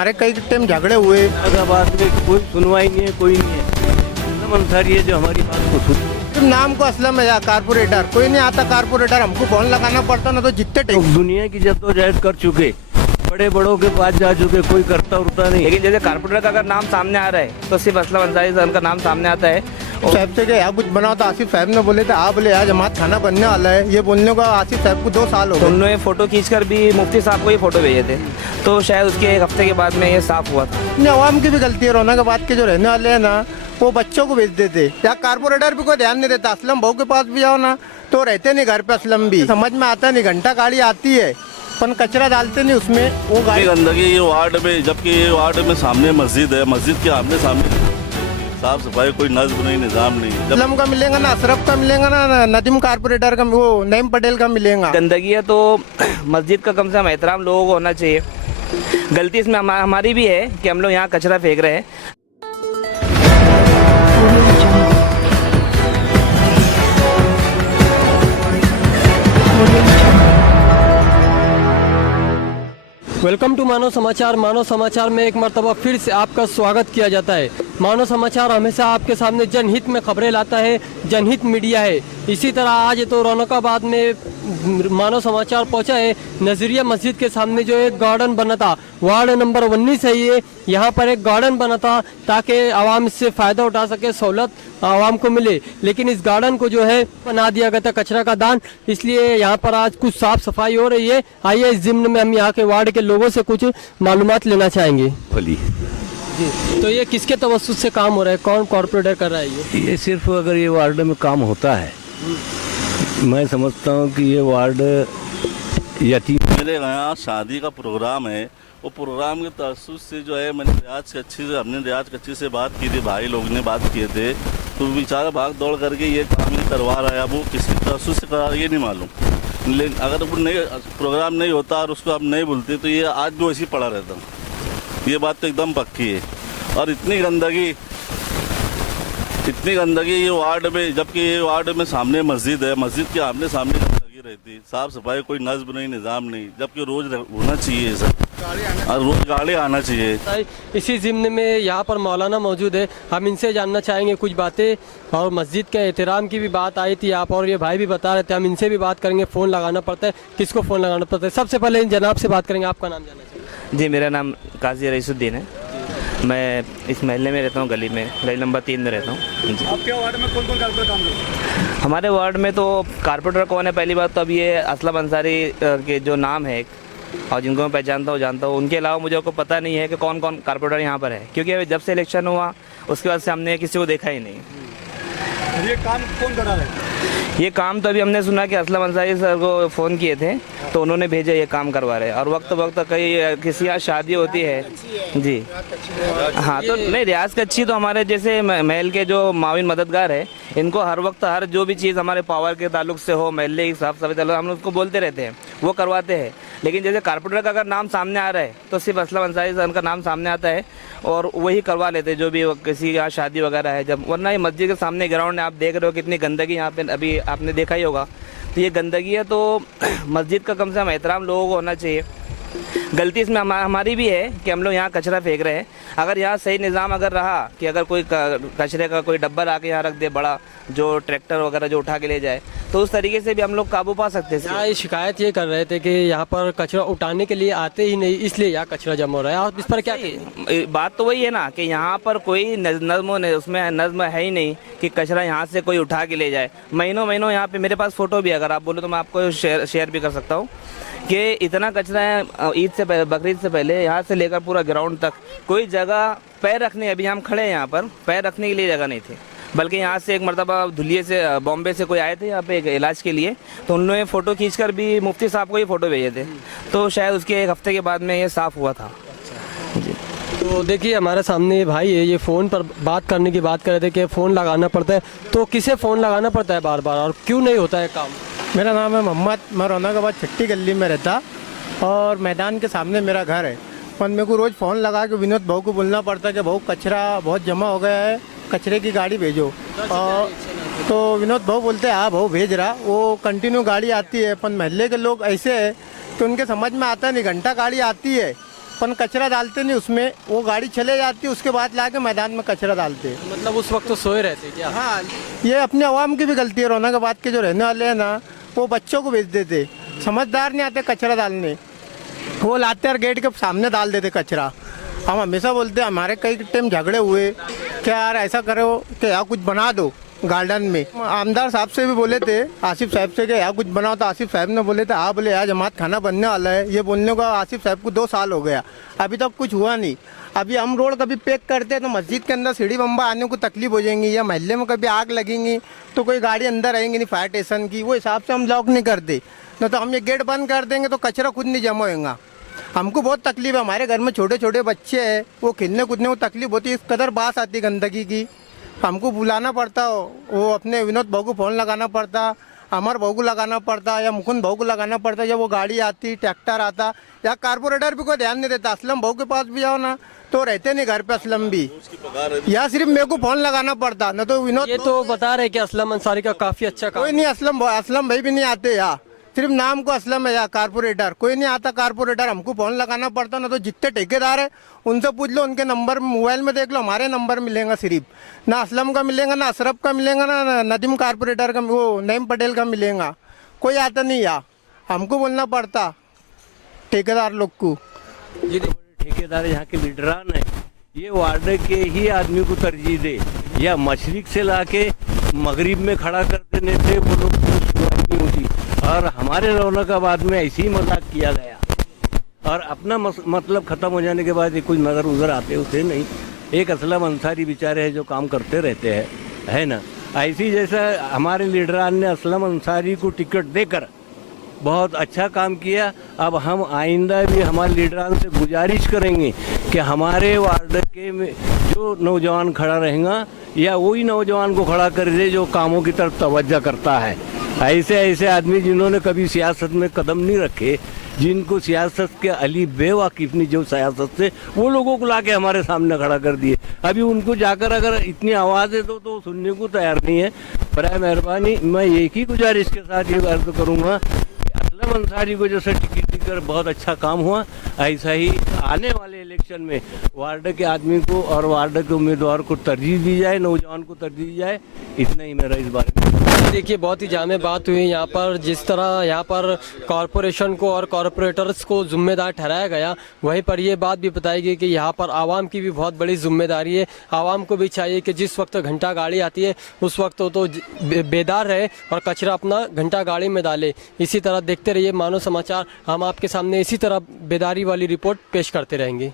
हमारे कई टाइम झगड़े हुए। बात में कोई सुनवाई नहीं है, कोई नहीं है। असलम अंसारी है जो हमारी बात को सुन। नाम को असलम है कारपोरेटर, कोई नहीं आता कारपोरेटर, हमको फोन लगाना पड़ता ना तो जितने तो दुनिया की जद्दोजहद कर चुके, बड़े बड़ों के पास जा चुके, कोई करता उरता नहीं। लेकिन जैसे कारपोरेटर का अगर नाम सामने आ रहा है तो सिर्फ असलम अंसारी सर का नाम सामने आता है। साहब से यहाँ कुछ बनाओ तो आसिफ साहब ने बोले थे आप बोले आज हमारा खाना बनने वाला है, ये बोलने को आसिफ साहब को 2 साल हो तो गए। उन्होंने फोटो खींचकर भी मुफ्ती साहब को ही फोटो भेजे थे, तो शायद उसके 1 हफ्ते के बाद में ये साफ हुआ था। अवाम की भी गलती है, रौनकाबाद के जो रहने वाले हैं ना वो बच्चों को भेज देते, या कारपोरेटर भी कोई ध्यान नहीं देता। असलम बहू के पास भी जाओ ना तो रहते नहीं घर पे, असलम भी समझ में आता नहीं। घंटा गाड़ी आती है पर कचरा डालते नहीं उसमें, वो गाड़ी गंदगी ये वार्ड में, जबकि ये वार्ड में सामने मस्जिद है, मस्जिद के आमने सामने साफ सफाई कोई नज्म नहीं, निज़ाम नहीं। असलम का मिलेगा ना, अशरफ का मिलेगा ना, नदीम कारपोरेटर का, वो नईम पटेल का मिलेगा। गंदगी है तो मस्जिद का कम से कम एहतराम लोगों को होना चाहिए। गलती इसमें हमारी भी है कि हम लोग यहाँ कचरा फेंक रहे हैं। वेलकम टू मानव समाचार। मानव समाचार में एक मर्तबा फिर से आपका स्वागत किया जाता है। मानव समाचार हमेशा आपके सामने जनहित में खबरें लाता है, जनहित मीडिया है। इसी तरह आज तो रौनकाबाद में मानव समाचार पहुंचा है। नजरिया मस्जिद के सामने जो एक गार्डन बना था, वार्ड नंबर 19 है ये, यहाँ पर एक गार्डन बना था ताकि आवाम इससे फ़ायदा उठा सके, सहूलत आवाम को मिले। लेकिन इस गार्डन को जो है बना दिया गया था कचरा का दान, इसलिए यहाँ पर आज कुछ साफ सफाई हो रही है। आइए इस जिम्न में हम यहाँ के वार्ड के लोगों से कुछ मालूमात लेना चाहेंगे। तो ये किसके तवज्जुह से काम हो रहा है, कौन कॉर्पोरेटर कर रहा है ये सिर्फ अगर ये वार्ड में काम होता है, मैं समझता हूँ कि ये वार्ड यतीम। मेरे यहाँ शादी का प्रोग्राम है, वो प्रोग्राम के तअस्सुस से जो है हमने रियाज कच्ची से बात की थी, भाई लोग ने बात किए थे, तो बेचारा भाग दौड़ करके ये काम ही करवा रहा है। अब वो किसी तअस्सुस से करा ये नहीं मालूम, लेकिन अगर वो नहीं प्रोग्राम नहीं होता और उसको आप नहीं बोलते तो ये आज भी वैसे ही पड़ा रहता। ये बात तो एकदम पक्की है। और इतनी गंदगी ये वार्ड में, जबकि ये वार्ड में सामने मस्जिद है, मस्जिद के आमने सामने गंदगी रहती, साफ सफाई कोई नज्म नहीं, निज़ाम नहीं, जबकि रोज होना चाहिए सर, और रोज गाड़ी आना चाहिए। इसी जिम्न में यहाँ पर मौलाना मौजूद है, हम इनसे जानना चाहेंगे कुछ बातें। और मस्जिद के एहतराम की भी बात आई थी आप, और ये भाई भी बता रहे थे, हम इनसे भी बात करेंगे। फ़ोन लगाना पड़ता है, किसको फ़ोन लगाना पड़ता है? सबसे पहले इन जनाब से बात करेंगे, आपका नाम जानना चाहिए। जी, मेरा नाम काजी रईसुद्दीन है। मैं इस महल्ले में रहता हूँ, गली नंबर 3 में रहता हूँ। जी। आपके वार्ड में कौन कौन कारपोरेटर काम करते हैं? हमारे वार्ड में तो कारपोरेटर कौन है, पहली बात तो अब ये असलम अंसारी के जो नाम है और जिनको मैं जानता हूँ, उनके अलावा मुझे को पता नहीं है कि कौन कौन कारपोरेटर यहाँ पर है, क्योंकि जब से इलेक्शन हुआ उसके बाद से हमने किसी को देखा ही नहीं। ये काम कौन करा रहा है? ये काम तो अभी हमने सुना कि असलम अंसारी सर को फ़ोन किए थे तो उन्होंने भेजा ये काम करवा रहे हैं। और वक्त कई किसी यहाँ शादी होती है जी, हाँ, तो नहीं, रियाज कच्ची तो हमारे जैसे महल के जो माविन मददगार है, इनको हर वक्त हर जो भी चीज़ हमारे पावर के ताल्लुक से हो, महल्ले की साफ सफाई ताल्लुक, हम उसको बोलते रहते हैं, वो करवाते हैं। लेकिन जैसे कारपोरेटर का अगर नाम सामने आ रहा है तो सिर्फ असलम अंसारी सर का नाम सामने आता है और वही करवा लेते हैं जो भी किसी यहाँ शादी वगैरह है जब। वरना ये मस्जिद के सामने ग्राउंड है, आप देख रहे हो कितनी गंदगी यहाँ पे, अभी आपने देखा ही होगा। तो ये गंदगी है तो मस्जिद का कम से कम एहतराम लोगों को होना चाहिए। गलती इसमें हमारी भी है कि हम लोग यहाँ कचरा फेंक रहे हैं। अगर यहाँ सही निज़ाम अगर रहा कि अगर कोई कचरे का कोई डब्बा ला के यहाँ रख दे बड़ा, जो ट्रैक्टर वगैरह जो उठा के ले जाए, तो उस तरीके से भी हम लोग काबू पा सकते हैं। यहाँ शिकायत ये कर रहे थे कि यहाँ पर कचरा उठाने के लिए आते ही नहीं, इसलिए यहाँ कचरा जमा हो रहा है। आप इस पर क्या बात तो वही है ना कि यहाँ पर कोई उसमें नज़्म है ही नहीं कि कचरा यहाँ से कोई उठा के ले जाए। महीनों यहाँ पे मेरे पास फ़ोटो भी, अगर आप बोलो तो मैं आपको शेयर भी कर सकता हूँ कि इतना कचरा है। ईद से पहले, बकरीद से पहले, यहाँ से लेकर पूरा ग्राउंड तक कोई जगह पैर रखने, अभी हम खड़े हैं यहाँ पर, पैर रखने के लिए जगह नहीं थी। बल्कि यहाँ से एक मरतबा धुलिये से, बॉम्बे से कोई आए थे यहाँ पे एक इलाज के लिए, तो उन्होंने फ़ोटो खींचकर भी मुफ्ती साहब को ही फ़ोटो भेजे थे, तो शायद उसके 1 हफ्ते के बाद में ये साफ़ हुआ था। जी। तो देखिए हमारे सामने ये भाई है, ये फ़ोन पर बात करने की बात कर रहे थे कि फ़ोन लगाना पड़ता है, तो किसे फ़ोन लगाना पड़ता है बार बार और क्यों नहीं होता है काम? मेरा नाम है मोहम्मद, मैं रौनकाबाद छट्टी गली में रहता और मैदान के सामने मेरा घर है। और मेरे को रोज़ फ़ोन लगा के विनोद भाऊ को बोलना पड़ता है कि भाऊ कचरा बहुत जमा हो गया है, कचरे की गाड़ी भेजो। और तो विनोद भाऊ बोलते हैं हाँ भाऊ भेज रहा, वो कंटिन्यू गाड़ी आती है। पर महल्ले के लोग ऐसे है कि उनके समझ में आता नहीं, घंटा गाड़ी आती है अपन कचरा डालते नहीं उसमें, वो गाड़ी चले जाती है, उसके बाद लाके मैदान में कचरा डालते हैं। मतलब उस वक्त तो सोए रहते क्या? हाँ, ये अपने अवाम की भी गलती है। रौनकाबाद के जो रहने वाले हैं ना, वो बच्चों को भेज देते, समझदार नहीं आते कचरा डालने, वो लाते और गेट के सामने डाल देते कचरा। हम हमेशा बोलते हैं, हमारे कई टाइम झगड़े हुए, क्या यार ऐसा करो कि यहाँ कुछ बना दो गार्डन में। आमदार साहब से भी बोले थे, आसिफ साहब से, कि यहाँ कुछ बनाओ, तो आसिफ साहब ने बोले थे हाँ, बोले यार जमात खाना बनने वाला है। ये बोलने को आसिफ साहब को 2 साल हो गया, अभी तक कुछ हुआ नहीं। अभी हम रोड कभी पैक करते हैं तो मस्जिद के अंदर सीढ़ी बम्बा आने को तकलीफ हो जाएंगी, या महल्ले में कभी आग लगेंगी तो कोई गाड़ी अंदर आएंगी नहीं फायर स्टेशन की, वो हिसाब से हम लॉक नहीं करते। न तो हम ये गेट बंद कर देंगे तो कचरा खुद नहीं जमा होगा। हमको बहुत तकलीफ है, हमारे घर में छोटे छोटे बच्चे हैं, वो खेलने कूदने को तकलीफ होती है, इस कदर बास आती है गंदगी की। हमको बुलाना पड़ता, वो अपने विनोद भाऊ को फ़ोन लगाना पड़ता, अमर भाऊ को लगाना पड़ता, या मुकुंद भाऊ को लगाना पड़ता जब वो गाड़ी आती, ट्रैक्टर आता, या कारपोरेटर भी कोई ध्यान नहीं देता। असलम भाऊ के पास भी जाओ ना तो रहते नहीं घर पे असलम भी, या सिर्फ मेरे को फ़ोन लगाना पड़ता, न तो विनोद। ये तो बता रहे कि असलम अंसारी का काफी अच्छा काम। कोई नहीं, असलम भाई भी नहीं आते यहाँ, सिर्फ नाम को असलम है, या कारपोरेटर कोई नहीं आता। कारपोरेटर हमको फोन लगाना पड़ता, ना तो जितने ठेकेदार है उनसे पूछ लो, उनके नंबर मोबाइल में देख लो, हमारे नंबर मिलेगा सिर्फ, ना असलम का मिलेगा, ना अशरफ का मिलेगा, ना नदीम कारपोरेटर का, वो नईम पटेल का मिलेगा। कोई आता नहीं यहाँ, हमको बोलना पड़ता ठेकेदार लोग को। ये ठेकेदार यहाँ के लीडरान है, ये वार्ड के ही आदमी को तरजीह दे, या मशरिक से लाके मगरिब में खड़ा कर देने से वो लोग नहीं होती। और हमारे रौनकाबाद में ऐसे ही मजाक किया गया, और अपना मतलब ख़त्म हो जाने के बाद ये कुछ नज़र उधर आते उसे नहीं। एक असलम अंसारी बेचारे हैं जो काम करते रहते हैं, है ना। ऐसी जैसा हमारे लीडरान ने असलम अंसारी को टिकट देकर बहुत अच्छा काम किया। अब हम आइंदा भी हमारे लीडरान से गुजारिश करेंगे कि हमारे वार्ड के में जो नौजवान खड़ा रहेगा, या वही नौजवान को खड़ा कर दे जो कामों की तरफ तवज्जो करता है। ऐसे ऐसे आदमी जिन्होंने कभी सियासत में कदम नहीं रखे, जिनको सियासत के अली बेवाकिफ नहीं जो सियासत से, वो लोगों को लाके हमारे सामने खड़ा कर दिए। अभी उनको जाकर अगर इतनी आवाज़ें दो तो सुनने को तैयार नहीं है। बराए मेहरबानी मैं एक ही गुजारिश के साथ ये अर्ज करूँगा कि असलम अंसारी को जैसे टिकट देकर बहुत अच्छा काम हुआ, ऐसा ही आने वाले इलेक्शन में वार्ड के आदमी को और वार्ड के उम्मीदवार को तरजीह दी जाए, नौजवान को तरजीह दी जाए। इतना ही मेरा इस बारे में। देखिए बहुत ही जामे बात हुई यहाँ पर। जिस तरह यहाँ पर कॉरपोरेशन को और कॉरपोरेटर्स को जिम्मेदार ठहराया गया, वहीं पर ये बात भी बताई गई कि यहाँ पर आवाम की भी बहुत बड़ी जिम्मेदारी है। आवाम को भी चाहिए कि जिस वक्त घंटा गाड़ी आती है उस वक्त तो बेदार रहे और कचरा अपना घंटा गाड़ी में डाले। इसी तरह देखते रहिए मानो समाचार, हम आपके सामने इसी तरह बेदारी वाली रिपोर्ट पेश करते रहेंगे।